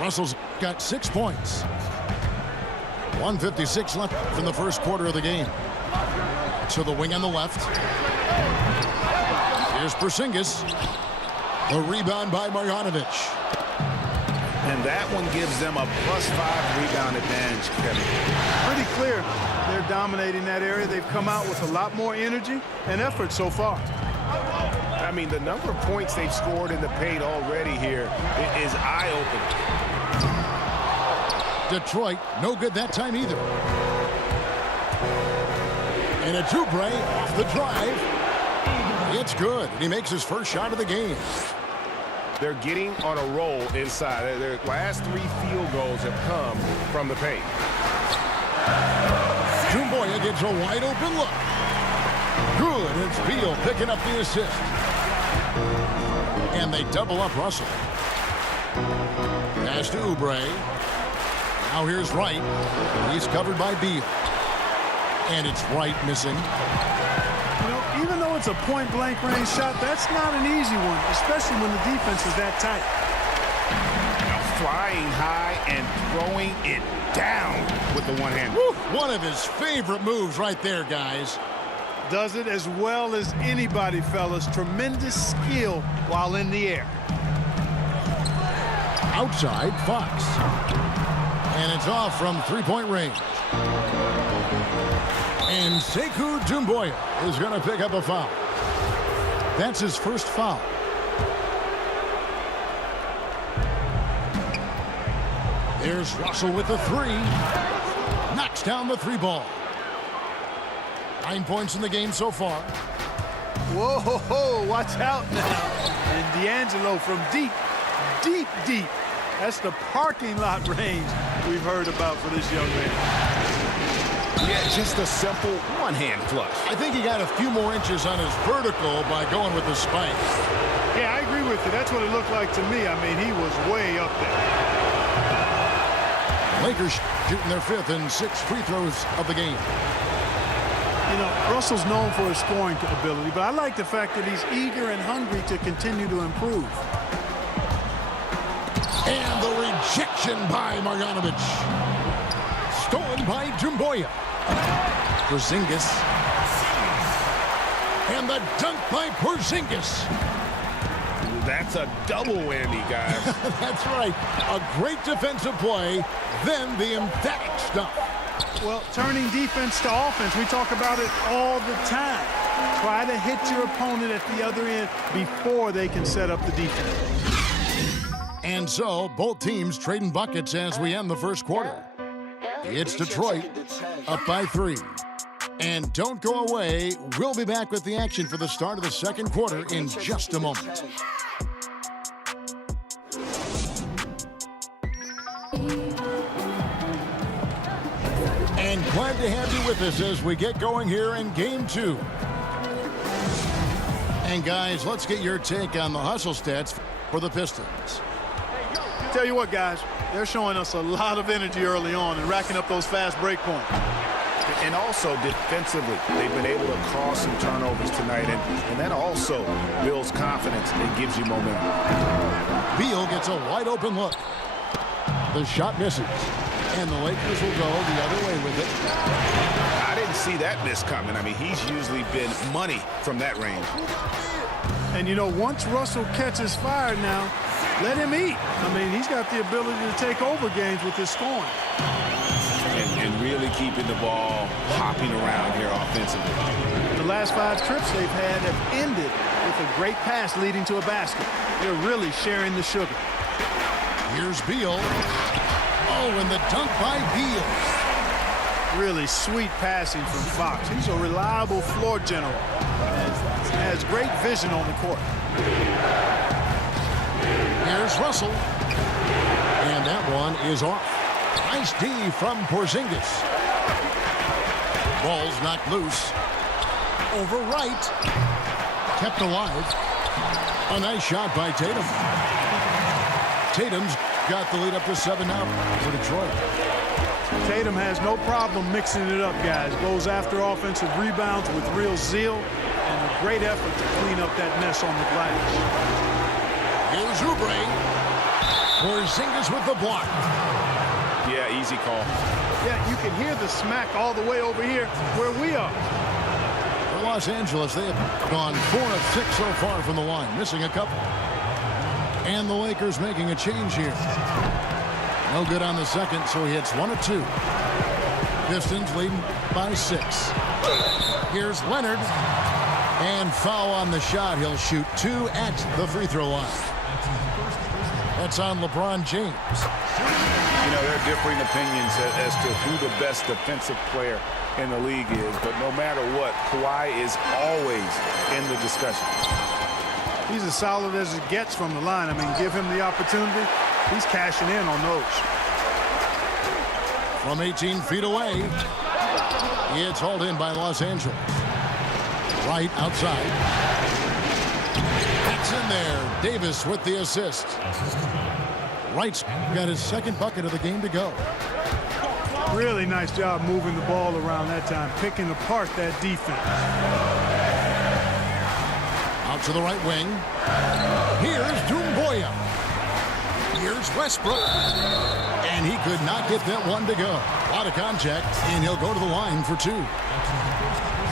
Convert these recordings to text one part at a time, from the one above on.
Russell's got 6 points. 1:56 left in the first quarter of the game. To the wing on the left. Here's Porzingis. The rebound by Marjanovic. And that one gives them a +5 rebound advantage, Kevin. Pretty clear they're dominating that area. They've come out with a lot more energy and effort so far. I mean, the number of points they've scored in the paint already here is eye-opening. Detroit, no good that time either. And a Oubre off the drive. It's good. He makes his first shot of the game. They're getting on a roll inside. Their last 3 field goals have come from the paint. Doumbouya gets a wide open look. Good. It's Beal picking up the assist. And they double up Russell. Pass to Oubre. Now here's Wright. He's covered by Beal. And it's Wright missing. You know, even though it's a point-blank range shot, that's not an easy one, especially when the defense is that tight. Flying high and throwing it down with the one hand. One of his favorite moves right there, guys. Does it as well as anybody, fellas. Tremendous skill while in the air. Outside, Fox. And it's off from three-point range. And Sekou Doumbouya is going to pick up a foul. That's his first foul. There's Russell with the 3. Knocks down the 3 ball. 9 points in the game so far. Whoa, ho, ho, watch out now. And D'Angelo from deep, deep, deep. That's the parking lot range we've heard about for this young man. Yeah, just a simple one-hand flush. I think he got a few more inches on his vertical by going with the spike. Yeah, I agree with you. That's what it looked like to me. I mean, he was way up there. Lakers shooting their 5th and 6th free throws of the game. You know, Russell's known for his scoring ability, but I like the fact that he's eager and hungry to continue to improve. And the rejection by Marjanovic. Stolen by Doumbouya. Porzingis. And the dunk by Porzingis. That's a double whammy, guys. That's right. A great defensive play, then the emphatic stuff. Well, turning defense to offense, we talk about it all the time. Try to hit your opponent at the other end before they can set up the defense. And so, both teams trading buckets as we end the first quarter. It's Detroit up by 3. And don't go away. We'll be back with the action for the start of the second quarter in just a moment. And glad to have you with us as we get going here in Game 2. And guys, let's get your take on the hustle stats for the Pistons. Tell you what, guys, they're showing us a lot of energy early on and racking up those fast break points. And also defensively, they've been able to cause some turnovers tonight, and that also builds confidence and gives you momentum. Beal gets a wide open look. The shot misses, and the Lakers will go the other way with it. I didn't see that miss coming. I mean, he's usually been money from that range. And, you know, once Russell catches fire now, let him eat. I mean, he's got the ability to take over games with his scoring. And really keeping the ball hopping around here offensively. The last 5 trips they've had have ended with a great pass leading to a basket. They're really sharing the sugar. Here's Beal. Oh, and the dunk by Beal. Really sweet passing from Fox. He's a reliable floor general and has great vision on the court. Here's Russell. And that one is off. Nice D from Porzingis. Ball's knocked loose. Over Wright. Kept alive. A nice shot by Tatum. Tatum's got the lead up to 7 now for Detroit. Tatum has no problem mixing it up, guys. Goes after offensive rebounds with real zeal and a great effort to clean up that mess on the glass. Here's Oubre. Porzingis with the block. Yeah, easy call. Yeah, you can hear the smack all the way over here where we are. For Los Angeles, they have gone 4 of 6 so far from the line, missing a couple. And the Lakers making a change here. No good on the second, so he hits 1 of 2. Pistons leading by 6. Here's Leonard. And foul on the shot. He'll shoot 2 at the free throw line. That's on LeBron James. You know, there are differing opinions as to who the best defensive player in the league is, but no matter what, Kawhi is always in the discussion. He's as solid as it gets from the line. I mean, give him the opportunity. He's cashing in on those. From 18 feet away, it's hauled in by Los Angeles. Right outside. It's in there. Davis with the assist. Wright's got his second bucket of the game to go. Really nice job moving the ball around that time, picking apart that defense. Out to the right wing. Here's Doumbouya. Here's Westbrook. And he could not get that one to go. A lot of contact, and he'll go to the line for 2.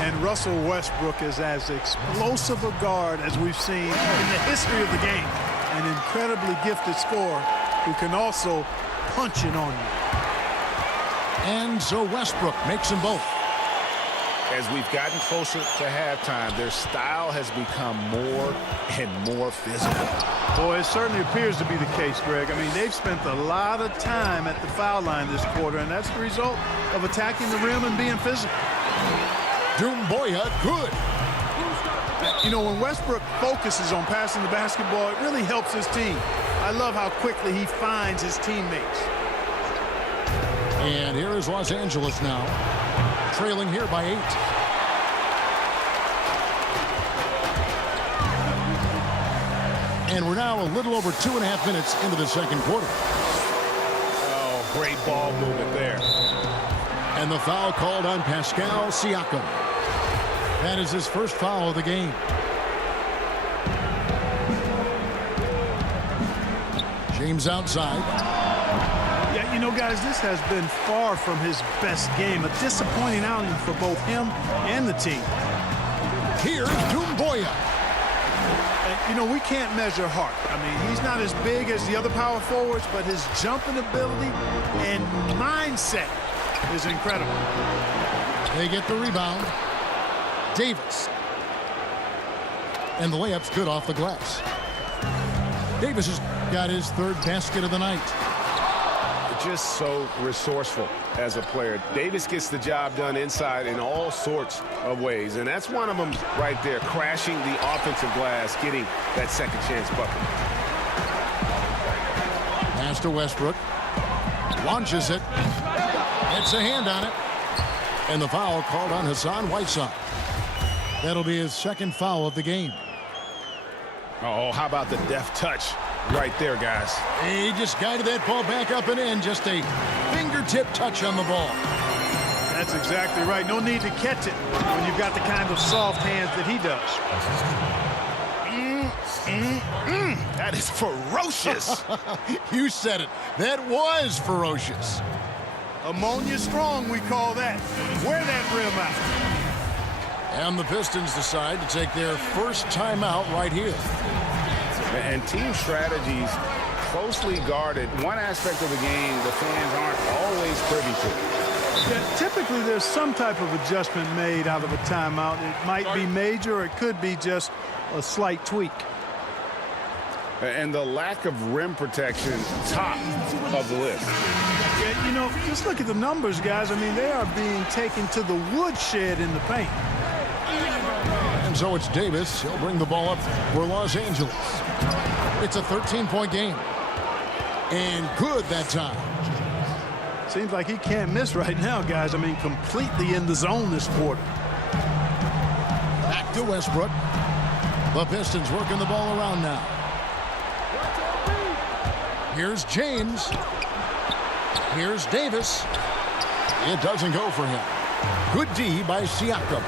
And Russell Westbrook is as explosive a guard as we've seen in the history of the game. An incredibly gifted scorer who can also punch it on you. And so Westbrook makes them both. As we've gotten closer to halftime, their style has become more and more physical. Boy, it certainly appears to be the case, Greg. I mean, they've spent a lot of time at the foul line this quarter, and that's the result of attacking the rim and being physical. Doumbouya, good. You know, when Westbrook focuses on passing the basketball, it really helps his team. I love how quickly he finds his teammates. And here is Los Angeles now, trailing here by 8. And we're now a little over 2.5 minutes into the second quarter. Oh, great ball movement there. And the foul called on Pascal Siakam. That is his first foul of the game. James outside. Yeah, you know, guys, this has been far from his best game. A disappointing outing for both him and the team. Here's Doumbouya. You know, we can't measure heart. I mean, he's not as big as the other power forwards, but his jumping ability and mindset is incredible. They get the rebound. Davis. And the layup's good off the glass. Davis has got his third basket of the night. Just so resourceful as a player. Davis gets the job done inside in all sorts of ways, and that's one of them right there, crashing the offensive glass, getting that second chance bucket. Pass to Westbrook. Launches it. Gets a hand on it. And the foul called on Hassan Whiteside. That'll be his second foul of the game. Oh, how about the deft touch right there, guys? He just guided that ball back up and in. Just a fingertip touch on the ball. That's exactly right. No need to catch it when you've got the kind of soft hands that he does. That is ferocious. You said it. That was ferocious. Ammonia strong, we call that. Wear that rim out. And the Pistons decide to take their first timeout right here. And team strategies closely guarded. One aspect of the game the fans aren't always privy to. Yeah, typically there's some type of adjustment made out of a timeout. It might be major or it could be just a slight tweak. And the lack of rim protection, top of the list. Yeah, you know, just look at the numbers, guys. I mean, they are being taken to the woodshed in the paint. And so it's Davis. He'll bring the ball up for Los Angeles. It's a 13-point game. And good that time. Seems like he can't miss right now, guys. I mean, completely in the zone this quarter. Back to Westbrook. The Pistons working the ball around now. Here's James. Here's Davis. It doesn't go for him. Good D by Siakam.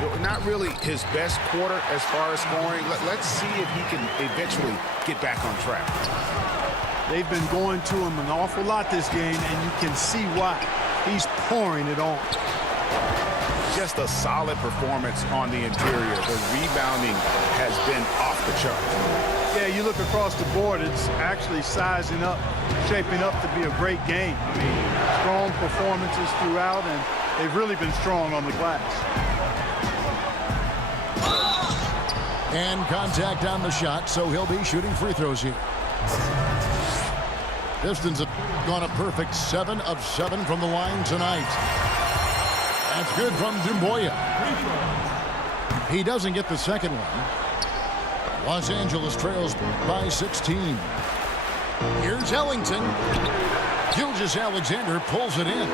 Well, not really his best quarter as far as scoring. Let's see if he can eventually get back on track. They've been going to him an awful lot this game, and you can see why. He's pouring it on. Just a solid performance on the interior. The rebounding has been off the chart. Yeah, you look across the board, it's actually sizing up, shaping up to be a great game. I mean, strong performances throughout, and they've really been strong on the glass. And contact on the shot, so he'll be shooting free throws here. Pistons have gone a perfect 7 of 7 from the line tonight. That's good from Dumboya. He doesn't get the second one. Los Angeles trails by 16. Here's Ellington. Gilgeous-Alexander pulls it in.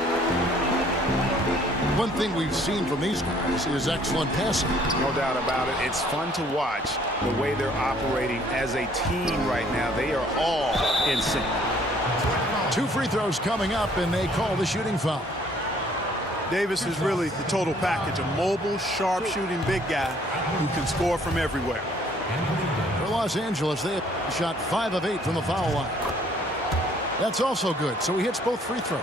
One thing we've seen from these guys is excellent passing. No doubt about it. It's fun to watch the way they're operating as a team right now. They are all in sync. 2 free throws coming up, and they call the shooting foul. Davis is really the total package, a mobile, sharp-shooting big guy who can score from everywhere. For Los Angeles, they have shot 5 of 8 from the foul line. That's also good, so he hits both free throws.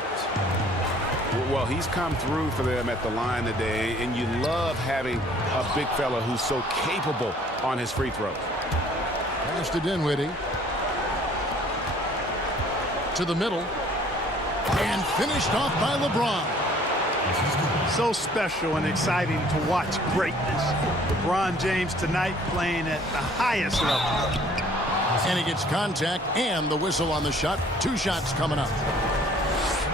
Well, he's come through for them at the line today, and you love having a big fella who's so capable on his free throws. Pass to Dinwiddie. To the middle. And finished off by LeBron. So special and exciting to watch greatness. LeBron James tonight playing at the highest level. And he gets contact and the whistle on the shot. 2 shots coming up.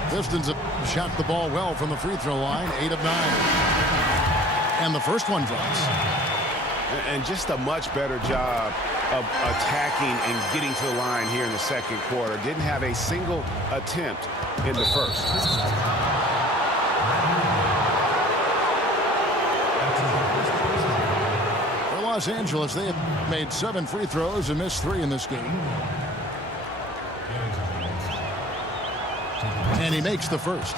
Pistons have shot the ball well from the free throw line, 8 of 9. And the first one drops. And just a much better job of attacking and getting to the line here in the second quarter. Didn't have a single attempt in the first. For Los Angeles, they have made 7 free throws and missed 3 in this game. And he makes the first.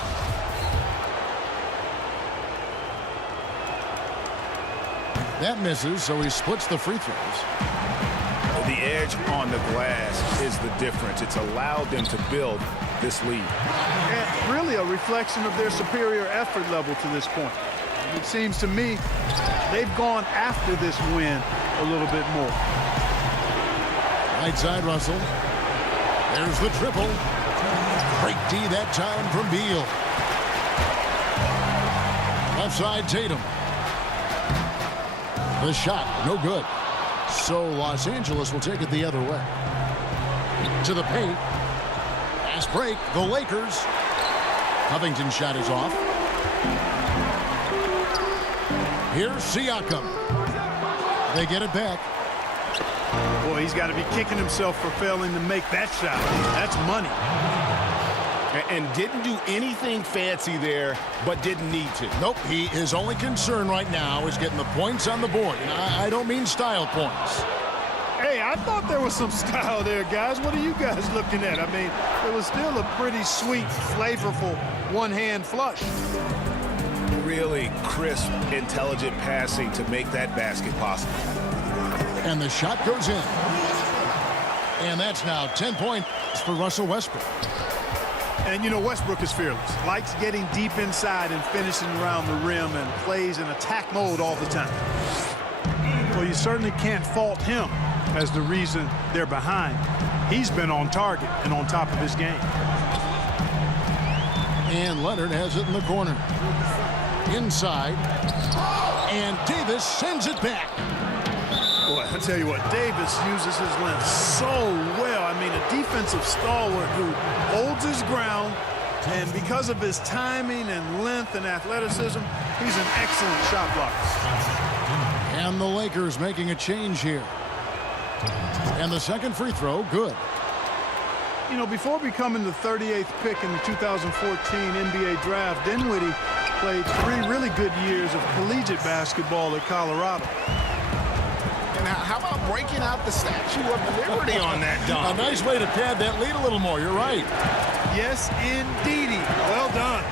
That misses, so he splits the free throws. The edge on the glass is the difference. It's allowed them to build this lead. And really a reflection of their superior effort level to this point. It seems to me they've gone after this win a little bit more. Right side, Russell. There's the triple. Break D that time from Beal. Left side, Tatum. The shot, no good. So Los Angeles will take it the other way. To the paint. Fast break, the Lakers. Covington's shot is off. Here's Siakam. They get it back. Boy, he's got to be kicking himself for failing to make that shot. That's money. And didn't do anything fancy there, but didn't need to. Nope, his only concern right now is getting the points on the board. And I don't mean style points. Hey, I thought there was some style there, guys. What are you guys looking at? I mean, it was still a pretty sweet, flavorful one-hand flush. Really crisp, intelligent passing to make that basket possible. And the shot goes in. And that's now 10 points for Russell Westbrook. And, you know, Westbrook is fearless. Likes getting deep inside and finishing around the rim and plays in attack mode all the time. Well, you certainly can't fault him as the reason they're behind. He's been on target and on top of his game. And Leonard has it in the corner. Inside. And Davis sends it back. Boy, I tell you what, Davis uses his length so well. I mean, a defensive stalwart who holds his ground, and because of his timing and length and athleticism, he's an excellent shot blocker. And the Lakers making a change here. And the second free throw, good. You know, before becoming the 38th pick in the 2014 NBA draft, Dinwiddie played 3 really good years of collegiate basketball at Colorado. And how about breaking out the Statue of Liberty on that dunk? A nice way to pad that lead a little more. You're right. Yes, indeedy. Well done.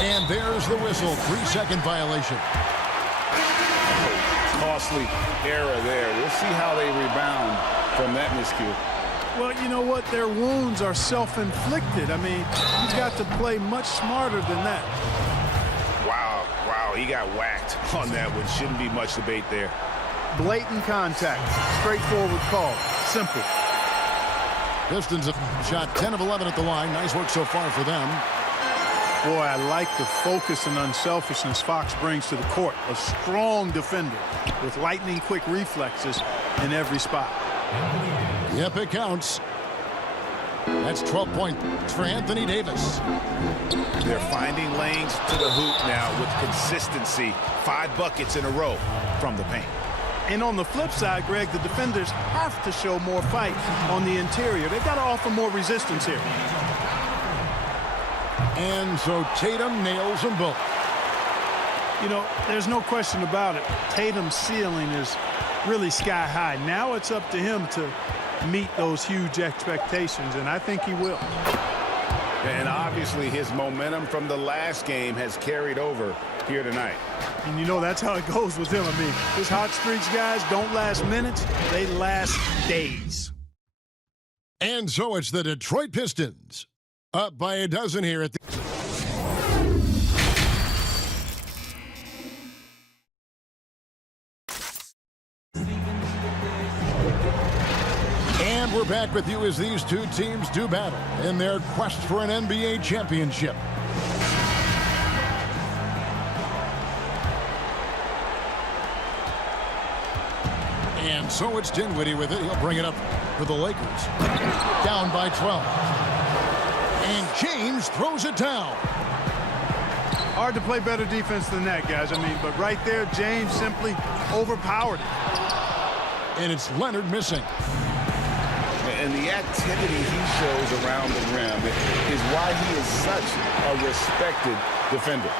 And there's the whistle. 3-second violation. costly error there. We'll see how they rebound from that miscue. Well, you know what? Their wounds are self-inflicted. I mean, you've got to play much smarter than that. Wow, he got whacked on that one. Shouldn't be much debate there. Blatant contact. Straightforward call. Simple. Pistons have shot 10 of 11 at the line. Nice work so far for them. Boy, I like the focus and unselfishness Fox brings to the court. A strong defender with lightning-quick reflexes in every spot. Yep, it counts. That's 12 points for Anthony Davis. They're finding lanes to the hoop now with consistency. 5 buckets in a row from the paint. And on the flip side, Greg, the defenders have to show more fight on the interior. They've got to offer more resistance here. And so Tatum nails them both. You know, there's no question about it. Tatum's ceiling is really sky high. Now it's up to him to meet those huge expectations, and I think he will. And obviously his momentum from the last game has carried over here tonight. And you know that's how it goes with him. I mean, his hot streaks, guys, don't last minutes. They last days. And so it's the Detroit Pistons up by a dozen here at the... And we're back with you as these two teams do battle in their quest for an NBA championship. And so it's Dinwiddie with it. He'll bring it up for the Lakers. Down by 12. And James throws it down. Hard to play better defense than that, guys. I mean, but right there, James simply overpowered it. And it's Leonard missing. And the activity he shows around the rim is why he is such a respected defender.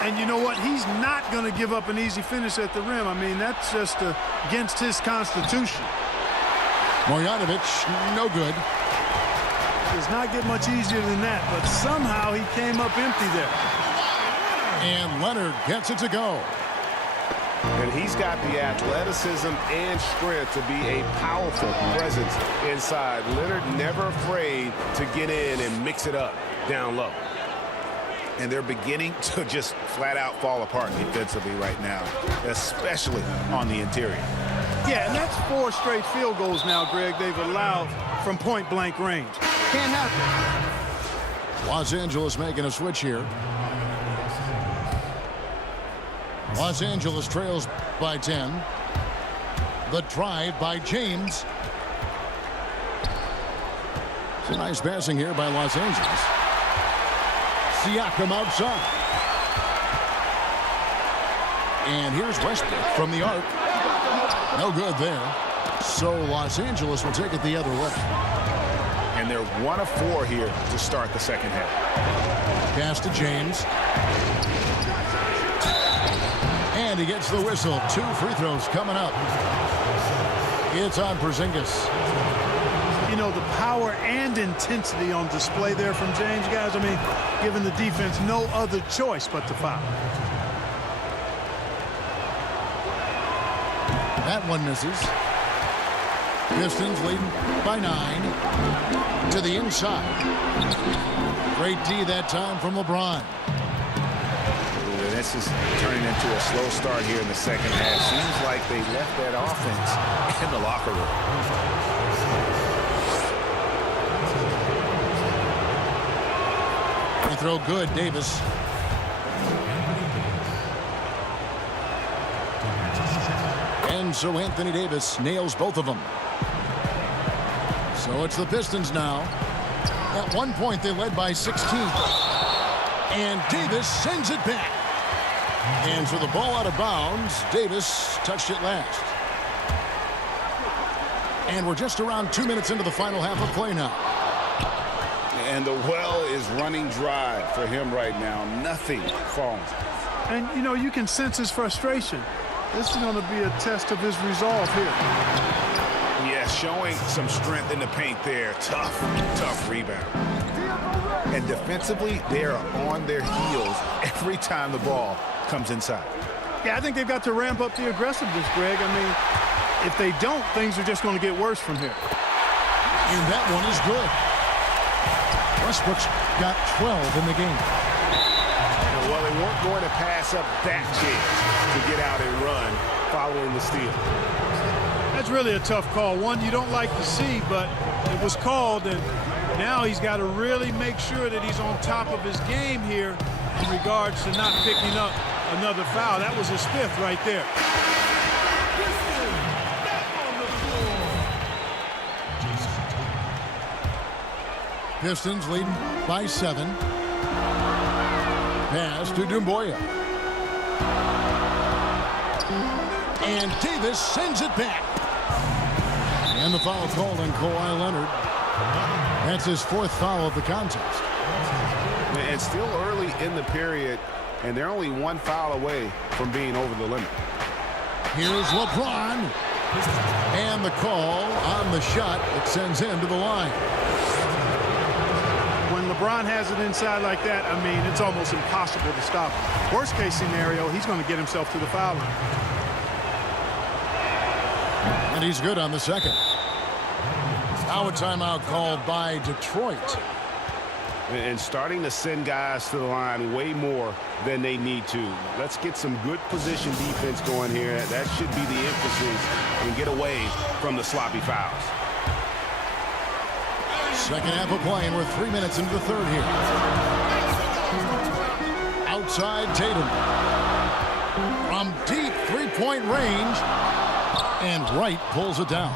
And you know what? He's not going to give up an easy finish at the rim. I mean, that's just against his constitution. Marjanovic, no good. Does not get much easier than that, but somehow he came up empty there. And Leonard gets it to go. And he's got the athleticism and strength to be a powerful presence inside. Leonard never afraid to get in and mix it up down low. And they're beginning to just flat out fall apart defensively right now, especially on the interior. Yeah, and that's 4 straight field goals now, Greg, they've allowed from point-blank range. Can't happen. Los Angeles making a switch here. Los Angeles trails by 10. The drive by James. It's a nice passing here by Los Angeles. Siakam outside. And here's Westbrook from the arc. No good there. So Los Angeles will take it the other way. And they're 1 of 4 here to start the second half. Pass to James. And he gets the whistle. 2 free throws coming up. It's on Porzingis. You know, the power and intensity on display there from James, guys. I mean, giving the defense no other choice but to foul. That one misses. Pistons leading by 9 to the inside. Great D that time from LeBron. This is turning into a slow start here in the second half. Seems like they left that offense in the locker room. Free throw good, Davis. And so Anthony Davis nails both of them. So it's the Pistons now. At one point, they led by 16. And Davis sends it back. And so the ball out of bounds. Davis touched it last. And we're just around 2 minutes into the final half of play now. And the well is running dry for him right now. Nothing falling. And, you know, you can sense his frustration. This is going to be a test of his resolve here. Yeah, showing some strength in the paint there. Tough rebound. And defensively, they are on their heels every time the ball comes inside. Yeah, I think they've got to ramp up the aggressiveness, Greg. I mean, if they don't, things are just going to get worse from here. And that one is good. Westbrook's got 12 in the game. Well, they weren't going to pass up that chance to get out and run following the steal. That's really a tough call. One you don't like to see, but it was called, and now he's got to really make sure that he's on top of his game here in regards to not picking up another foul. That was his fifth right there. Pistons leading by 7. Pass to Doumbouya. And Davis sends it back. And the foul called on Kawhi Leonard. That's his 4th foul of the contest. And still early in the period, and they're only 1 foul away from being over the limit. Here's LeBron. And the call on the shot that sends him to the line. When LeBron has it inside like that, I mean, it's almost impossible to stop him. Worst case scenario, he's going to get himself to the foul line. And he's good on the second. Now a timeout called by Detroit. And starting to send guys to the line way more than they need to. Let's get some good position defense going here. That should be the emphasis and get away from the sloppy fouls. Second half of play, and we're 3 minutes into the third here. Outside Tatum. From deep three-point range. And Wright pulls it down.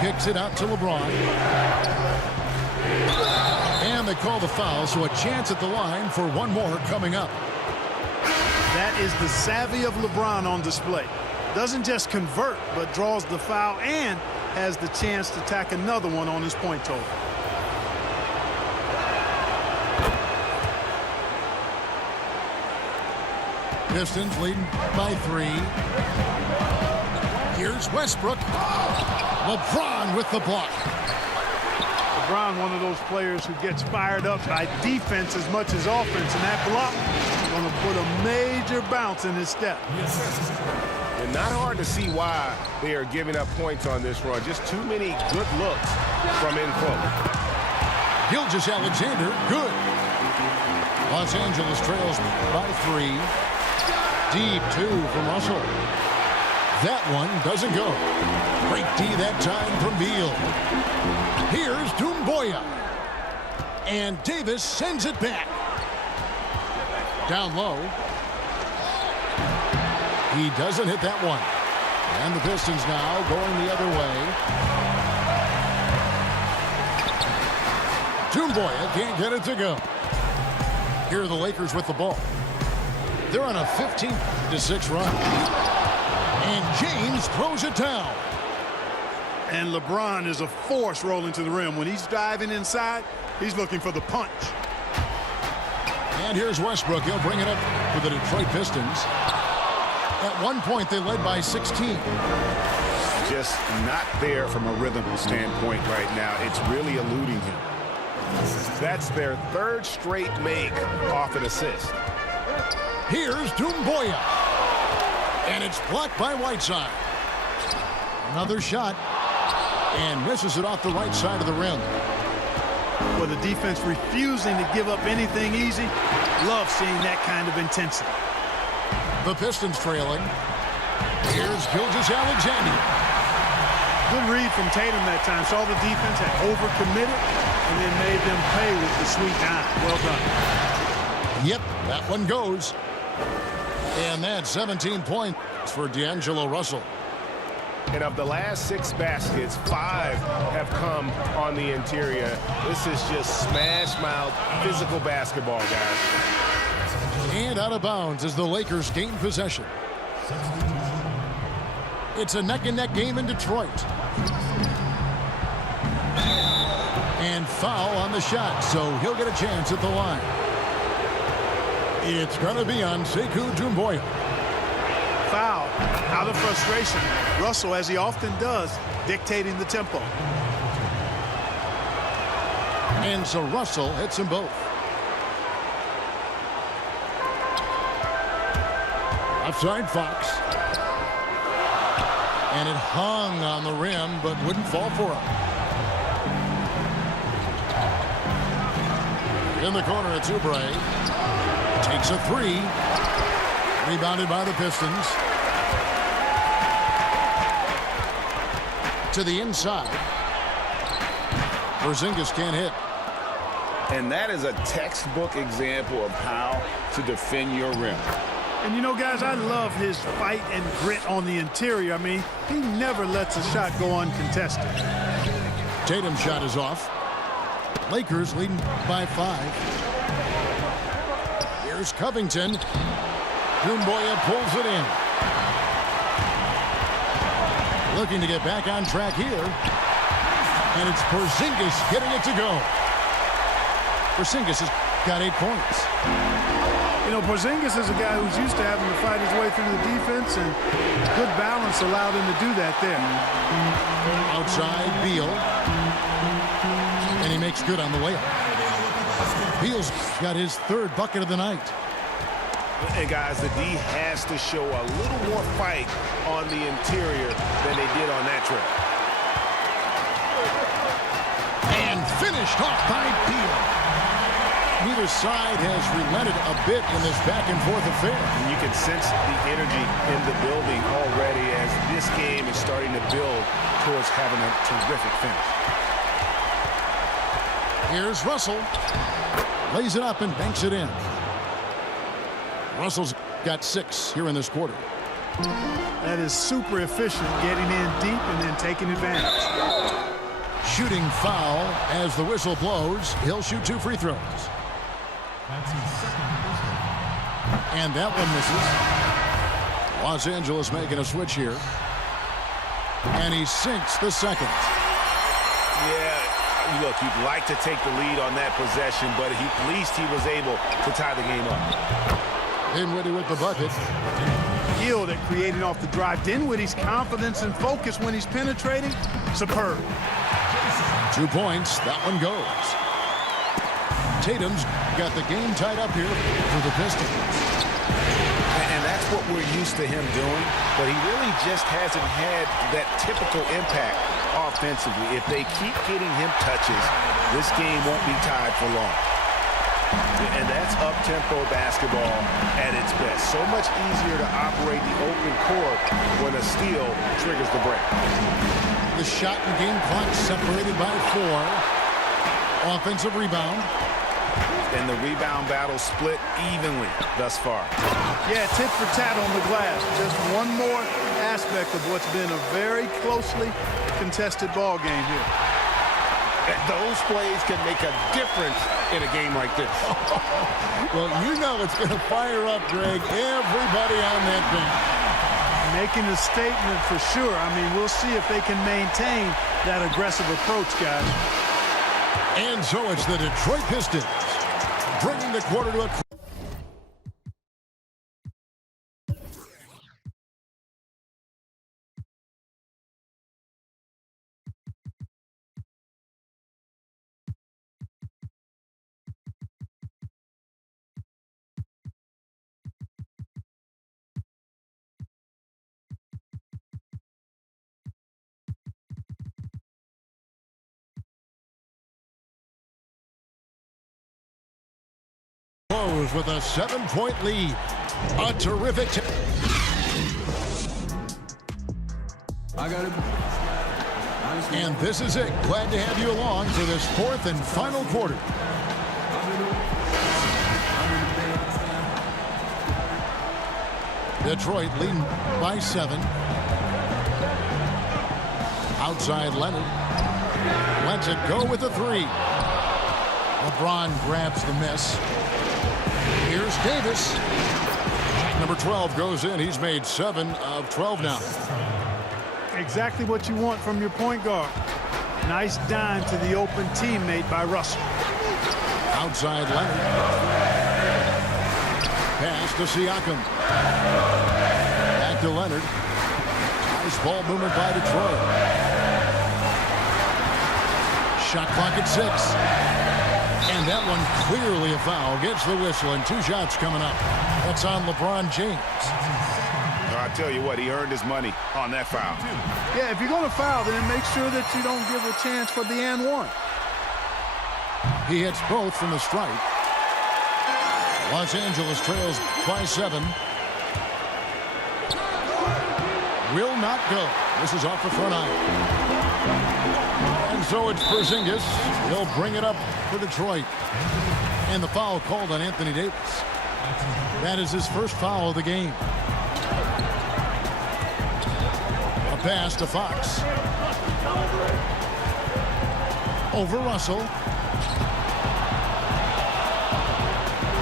Kicks it out to LeBron. And they call the foul, so a chance at the line for one more coming up. That is the savvy of LeBron on display. Doesn't just convert, but draws the foul and has the chance to tack another one on his point total. Pistons leading by 3. Here's Westbrook. LeBron with the block. LeBron, one of those players who gets fired up by defense as much as offense, and that block is going to put a major bounce in his step. And not hard to see why they are giving up points on this run. Just too many good looks from in close. Gilgeous-Alexander, good. Los Angeles trails by 3. Deep 2 from Russell. That one doesn't go. Great D that time from Beal. Here's Doumbouya. And Davis sends it back. Down low. He doesn't hit that one. And the Pistons now going the other way. Doumbouya can't get it to go. Here are the Lakers with the ball. They're on a 15-6 run. And James throws it down. And LeBron is a force rolling to the rim. When he's diving inside, he's looking for the punch. And here's Westbrook. He'll bring it up for the Detroit Pistons. At one point, they led by 16. Just not there from a rhythm standpoint right now. It's really eluding him. That's their 3rd straight make off an assist. Here's Doumbouya. And it's blocked by Whiteside. Another shot. And misses it off the right side of the rim. With the defense refusing to give up anything easy, love seeing that kind of intensity. The Pistons trailing. Here's Gilgeous-Alexander. Good read from Tatum that time. Saw the defense had overcommitted and then made them pay with the sweet dime. Well done. Yep, that one goes. And that's 17 points for D'Angelo Russell. And of the last 6 baskets, 5 have come on the interior. This is just smash-mouth physical basketball, guys. And out of bounds as the Lakers gain possession. It's a neck-and-neck game in Detroit. And foul on the shot, so he'll get a chance at the line. It's going to be on Sekou Doumbouya. Foul out of frustration. Russell, as he often does, dictating the tempo. And so Russell hits them both. Offside Fox. And it hung on the rim, but wouldn't fall for him. In the corner, it's Oubre. Takes a three. Rebounded by the Pistons. To the inside. Porzingis can't hit. And that is a textbook example of how to defend your rim. And you know, guys, I love his fight and grit on the interior. I mean, he never lets a shot go uncontested. Tatum's shot is off. Lakers leading by 5. Here's Covington. Doumbouya pulls it in. Looking to get back on track here. And it's Porzingis getting it to go. Porzingis has got 8 points. You know, Porzingis is a guy who's used to having to fight his way through the defense, and good balance allowed him to do that there. Outside, Beal. And he makes good on the layup. Beal's got his 3rd bucket of the night. And guys, the D has to show a little more fight on the interior than they did on that trip. And finished off by Beal. Neither side has relented a bit in this back-and-forth affair. And you can sense the energy in the building already as this game is starting to build towards having a terrific finish. Here's Russell. Lays it up and banks it in. Russell's got 6 here in this quarter. That is super efficient, getting in deep and then taking advantage. Shooting foul as the whistle blows. He'll shoot 2 free throws. And that one misses. Los Angeles making a switch here. And he sinks the second. Yeah, look, you'd like to take the lead on that possession, but at least he was able to tie the game up. Dinwiddie with the bucket. Skill that created off the drive. Dinwiddie's confidence and focus when he's penetrating, superb. 2 points. That one goes. Tatum's got the game tied up here for the Pistons. And that's what we're used to him doing, but he really just hasn't had that typical impact offensively. If they keep getting him touches, this game won't be tied for long. And that's up-tempo basketball at its best. So much easier to operate the open court when a steal triggers the break. The shot and game clock separated by 4. Offensive rebound. And the rebound battle split evenly thus far. Yeah, tit for tat on the glass. Just one more aspect of what's been a very closely contested ball game here. And those plays can make a difference in a game like this. Well, you know it's going to fire up, Greg, everybody on that bench. Making a statement for sure. I mean, we'll see if they can maintain that aggressive approach, guys. And so it's the Detroit Pistons bringing the quarter to a... close with a 7-point lead. A terrific... And this is it. Glad to have you along for this 4th and final quarter. Detroit leading by 7. Outside Leonard. Lets it go with a 3. LeBron grabs the miss. Here's Davis. Number 12 goes in. He's made 7 of 12 now. Exactly what you want from your point guard. Nice dime to the open teammate by Russell. Outside Leonard. Pass to Siakam. Back to Leonard. Nice ball movement by Detroit. Shot clock at 6. And that one clearly a foul. Gets the whistle, and 2 shots coming up. That's on LeBron James. I tell you what, he earned his money on that foul. Yeah, if you're going to foul, then make sure that you don't give a chance for the and one. He hits both from the stripe. Los Angeles trails by 7. Will not go. This is off the front iron. And so it's Porzingis. He'll bring it up for Detroit. And the foul called on Anthony Davis. That is his first foul of the game. A pass to Fox. Over Russell.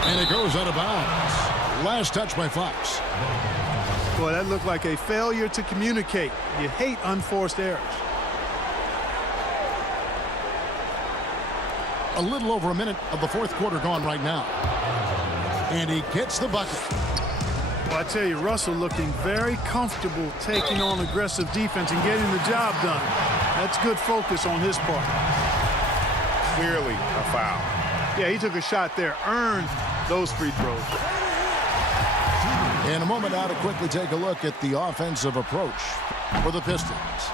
And it goes out of bounds. Last touch by Fox. Boy, that looked like a failure to communicate. You hate unforced errors. A little over a minute of the fourth quarter gone right now. And he gets the bucket. Well, I tell you, Russell looking very comfortable taking on aggressive defense and getting the job done. That's good focus on his part. Clearly a foul. Yeah, he took a shot there, earned those free throws. In a moment now to quickly take a look at the offensive approach for the Pistons.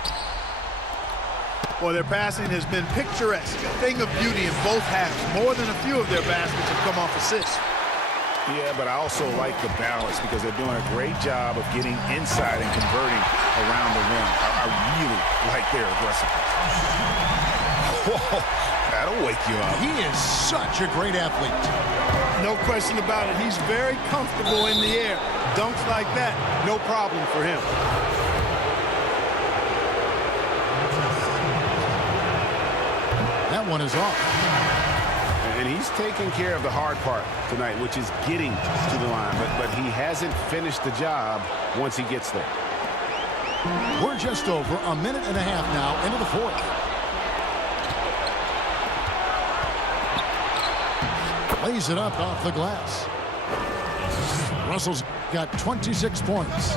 Boy, their passing has been picturesque, a thing of beauty in both halves. More than a few of their baskets have come off assists. Yeah, but I also like the balance because they're doing a great job of getting inside and converting around the rim. I really like their aggressiveness. Whoa, that'll wake you up. He is such a great athlete. No question about it. He's very comfortable in the air. Dunks like that, no problem for him. That one is off. And he's taking care of the hard part tonight, which is getting to the line. But he hasn't finished the job once he gets there. We're just over a minute and a half now into the fourth. Lays it up off the glass. Russell's got 26 points.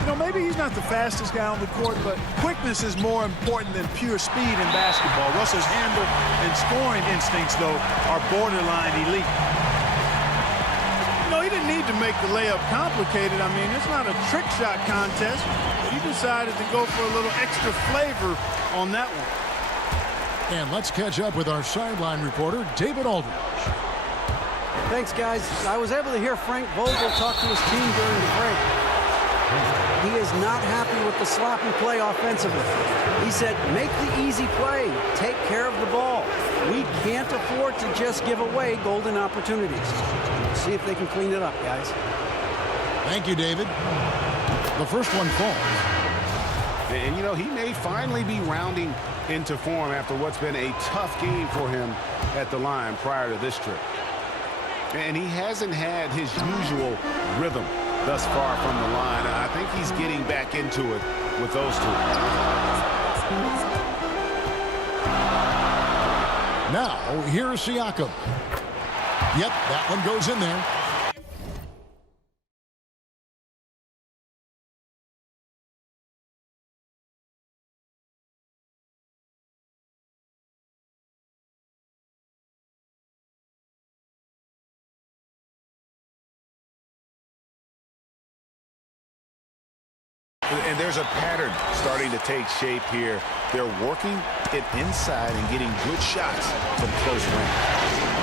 You know, maybe he's not the fastest guy on the court, but quickness is more important than pure speed in basketball. Russell's handle and scoring instincts, though, are borderline elite. You know, he didn't need to make the layup complicated. I mean, it's not a trick shot contest, but he decided to go for a little extra flavor on that one. And let's catch up with our sideline reporter, David Aldridge. Thanks, guys. I was able to hear Frank Vogel talk to his team during the break. He is not happy with the sloppy play offensively. He said, make the easy play. Take care of the ball. We can't afford to just give away golden opportunities. See if they can clean it up, guys. Thank you, David. The first one falls. And, you know, he may finally be rounding into form after what's been a tough game for him at the line prior to this trip. And he hasn't had his usual rhythm thus far from the line. And I think he's getting back into it with those two. Now, here's Siakam. Yep, that one goes in there. And there's a pattern starting to take shape here. They're working it inside and getting good shots from close range.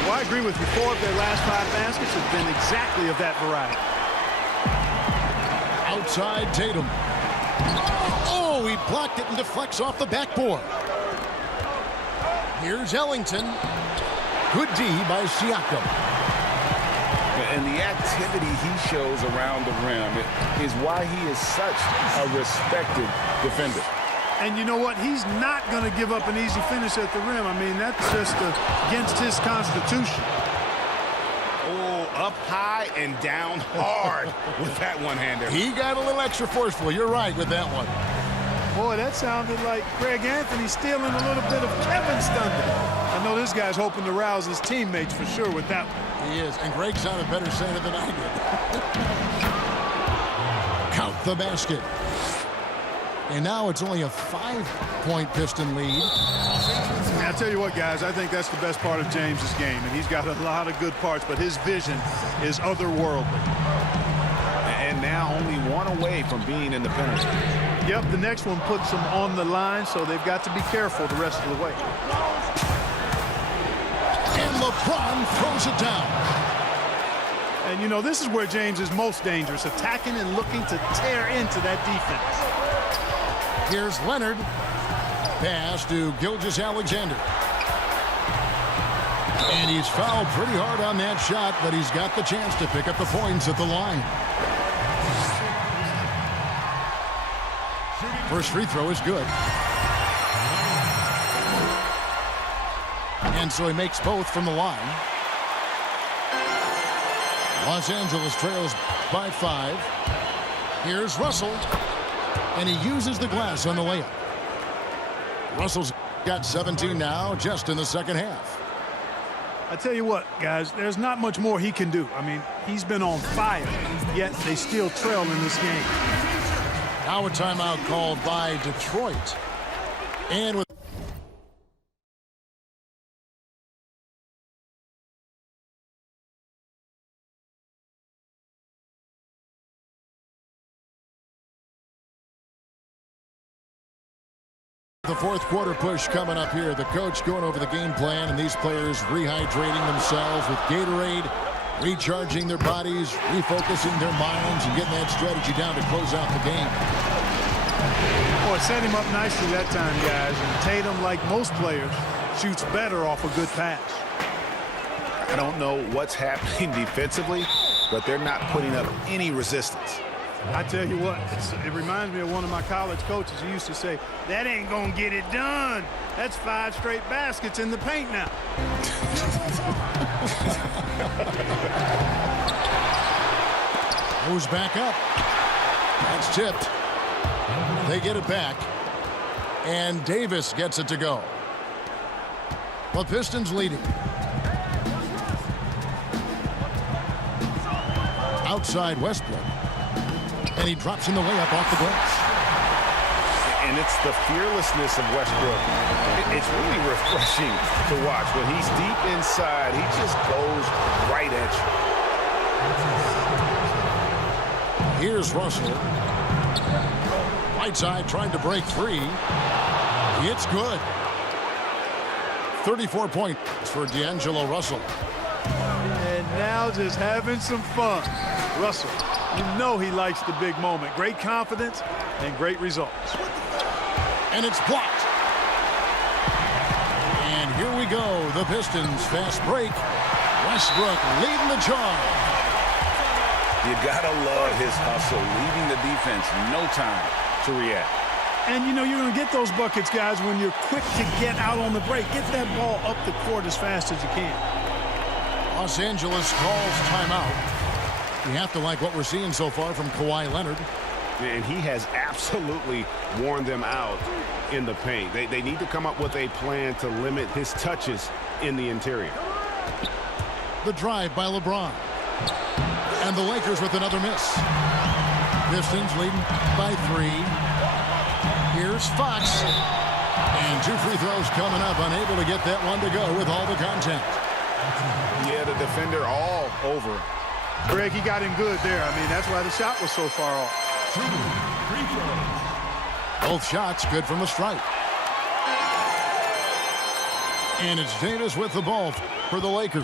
Well, I agree with you. 4 of their last 5 baskets have been exactly of that variety. Outside Tatum. Oh, he blocked it and deflects off the backboard. Here's Ellington. Good D by Siakam. And the activity he shows around the rim is why he is such a respected defender. And you know what? He's not going to give up an easy finish at the rim. I mean, that's just against his constitution. Oh, up high and down hard with that one-hander. He got a little extra forceful. You're right with that one. Boy, that sounded like Greg Anthony stealing a little bit of Kevin's thunder. I know this guy's hoping to rouse his teammates for sure with that one. He is, and Greg sounded better saying it than I did. Count the basket. And now it's only a 5-point Piston lead. I'll tell you what, guys, I think that's the best part of James's game, and he's got a lot of good parts, but his vision is otherworldly. And now only one away from being in the penalty. Yep, the next one puts them on the line, so they've got to be careful the rest of the way. And LeBron throws it down. And, you know, this is where James is most dangerous, attacking and looking to tear into that defense. Here's Leonard. Pass to Gilgeous-Alexander. And he's fouled pretty hard on that shot, but he's got the chance to pick up the points at the line. First free throw is good. And so he makes both from the line. Los Angeles trails by 5. Here's Russell. And he uses the glass on the layup. Russell's got 17 now, just in the second half. I tell you what, guys, there's not much more he can do. I mean, he's been on fire, yet they still trail in this game. Now a timeout called by Detroit. And with the fourth quarter push coming up here, the coach going over the game plan, and these players rehydrating themselves with Gatorade, recharging their bodies, refocusing their minds, and getting that strategy down to close out the game. Boy, set him up nicely that time, guys. And Tatum, like most players, shoots better off a good pass. I don't know what's happening defensively, but they're not putting up any resistance. I tell you what, it reminds me of one of my college coaches who used to say, that ain't gonna get it done. That's 5 straight baskets in the paint now. Goes back up. That's tipped. They get it back. And Davis gets it to go. The Pistons leading. Outside Westbrook. And he drops in the layup off the glass. And it's the fearlessness of Westbrook. It's really refreshing to watch. When he's deep inside, he just goes right at you. Here's Russell. Right side trying to break free. It's good. 34 points for D'Angelo Russell. And now just having some fun. Russell, you know he likes the big moment. Great confidence and great results. And it's blocked. And here we go. The Pistons fast break. Westbrook leading the charge. You gotta love his hustle, leaving the defense no time to react. And you know you're gonna get those buckets, guys, when you're quick to get out on the break. Get that ball up the court as fast as you can. Los Angeles calls timeout. You have to like what we're seeing so far from Kawhi Leonard. And he has absolutely worn them out in the paint. They need to come up with a plan to limit his touches in the interior. The drive by LeBron. And the Lakers with another miss. Pistons leading by 3. Here's Fox. And 2 free throws coming up. Unable to get that one to go with all the contact. Yeah, the defender all over him. Greg, he got him good there. I mean, that's why the shot was so far off. Both shots good from the stripe. And it's Davis with the ball for the Lakers.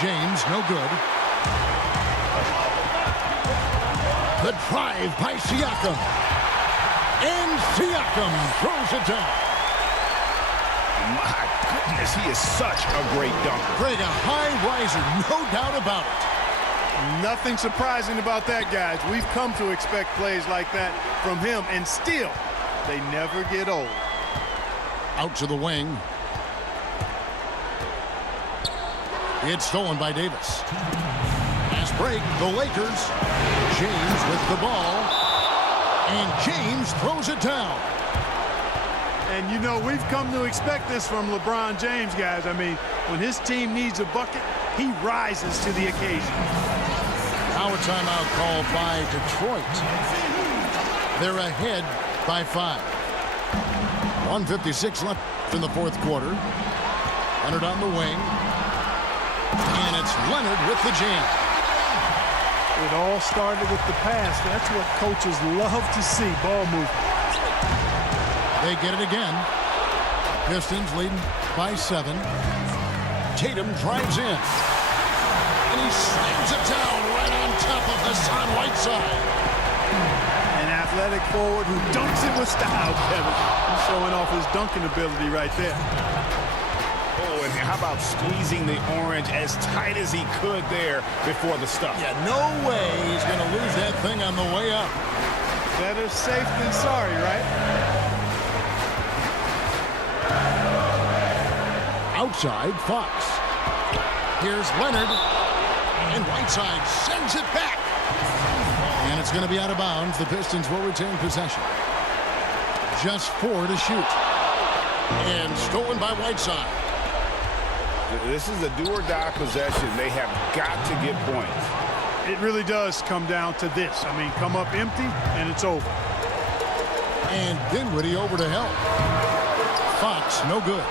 James, no good. The drive by Siakam. And Siakam throws it down. My goodness, he is such a great dunker. Greg, a high riser, no doubt about it. Nothing surprising about that, guys. We've come to expect plays like that from him, and still, they never get old. Out to the wing. It's stolen by Davis. Fast break, the Lakers. James with the ball. And James throws it down. And, you know, we've come to expect this from LeBron James, guys. I mean, when his team needs a bucket, he rises to the occasion. Now a timeout called by Detroit. They're ahead by 5. 1:56 left in the fourth quarter. Leonard on the wing. And it's Leonard with the jam. It all started with the pass. That's what coaches love to see, ball movement. They get it again. Pistons leading by 7. Tatum drives in. And he slams it down right on top of Hassan Whiteside. An athletic forward who dunks it with style, Kevin. He's showing off his dunking ability right there. Oh, and how about squeezing the orange as tight as he could there before the stuff? Yeah, no way he's going to lose that thing on the way up. Better safe than sorry, right? Outside, Fox. Here's Leonard. And Whiteside sends it back. And it's going to be out of bounds. The Pistons will retain possession. Just 4 to shoot. And stolen by Whiteside. This is a do-or-die possession. They have got to get points. It really does come down to this. I mean, come up empty, and it's over. And Dinwiddie over to help. Fox, no good.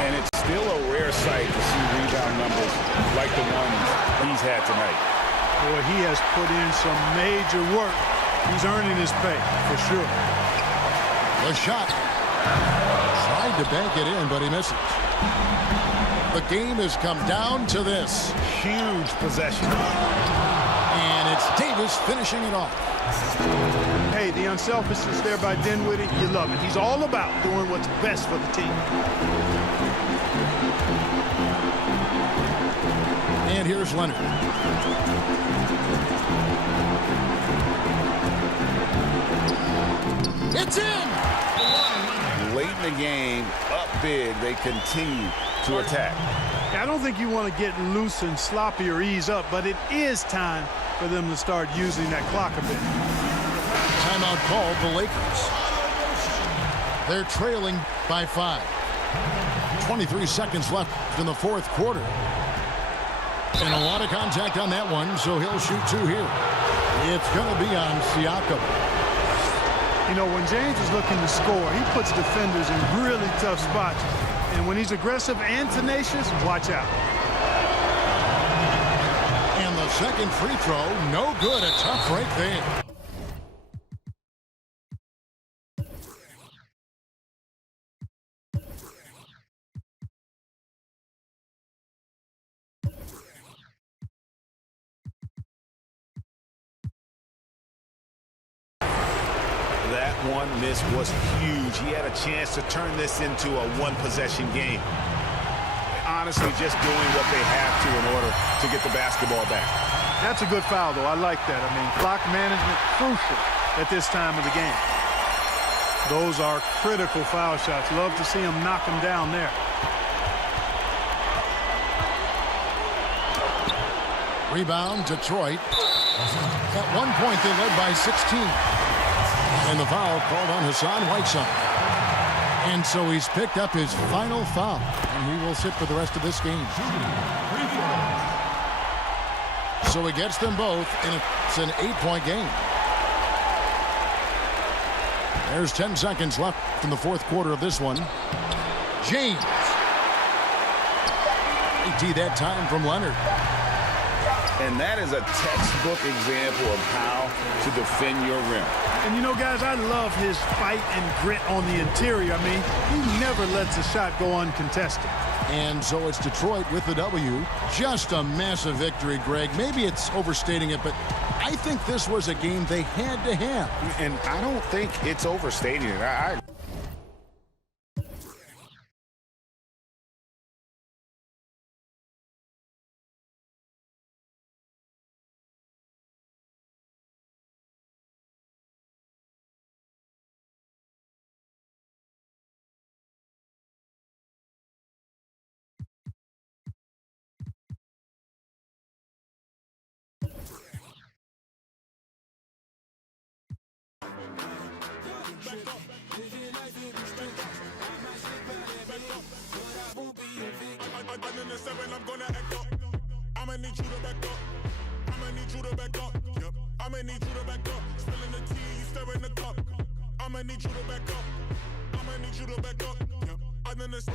And it's still a rare sight to see rebound numbers like the ones he's had tonight. Boy, he has put in some major work. He's earning his pay, for sure. The shot. Tried to bank it in, but he misses. The game has come down to this. Huge possession. And it's Davis finishing it off. Hey, the unselfishness there by Dinwiddie, you love it. He's all about doing what's best for the team. And here's Leonard. It's in! Late in the game, up big, they continue to attack. I don't think you want to get loose and sloppy or ease up, but it is time for them to start using that clock a bit. Timeout called the Lakers. They're trailing by 5. 23 seconds left in the fourth quarter. And a lot of contact on that one, so he'll shoot 2 here. It's going to be on Siakam. You know, when James is looking to score, he puts defenders in really tough spots. And when he's aggressive and tenacious, watch out. And the second free throw, no good. A tough break there. That one miss was huge. He had a chance to turn this into a one-possession game. Honestly, just doing what they have to in order to get the basketball back. That's a good foul, though. I like that. I mean, clock management crucial at this time of the game. Those are critical foul shots. Love to see him knock them down there. Rebound, Detroit. At one point, they led by 16. And the foul called on Hassan Whiteside. And so he's picked up his final foul. And he will sit for the rest of this game. So he gets them both, and it's an 8-point game. There's 10 seconds left in the fourth quarter of this one. James. AT that time from Leonard. And that is a textbook example of how to defend your rim. And, you know, guys, I love his fight and grit on the interior. I mean, he never lets a shot go uncontested. And so it's Detroit with the W. Just a massive victory, Greg. Maybe it's overstating it, but I think this was a game they had to have. And I don't think it's overstating it. I I'ma need you to back up. I'ma need you to back up. Yep. I'ma need you to back up. Spilling the tea, you stirring the cup. I'ma need you to back up. I'ma need you to back up. Yep. And then the 7,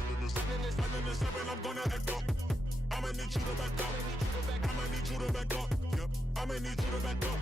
I'm gonna act up. I'ma need you to back up. I'ma need you to back up. Yep. I'ma need you to back up.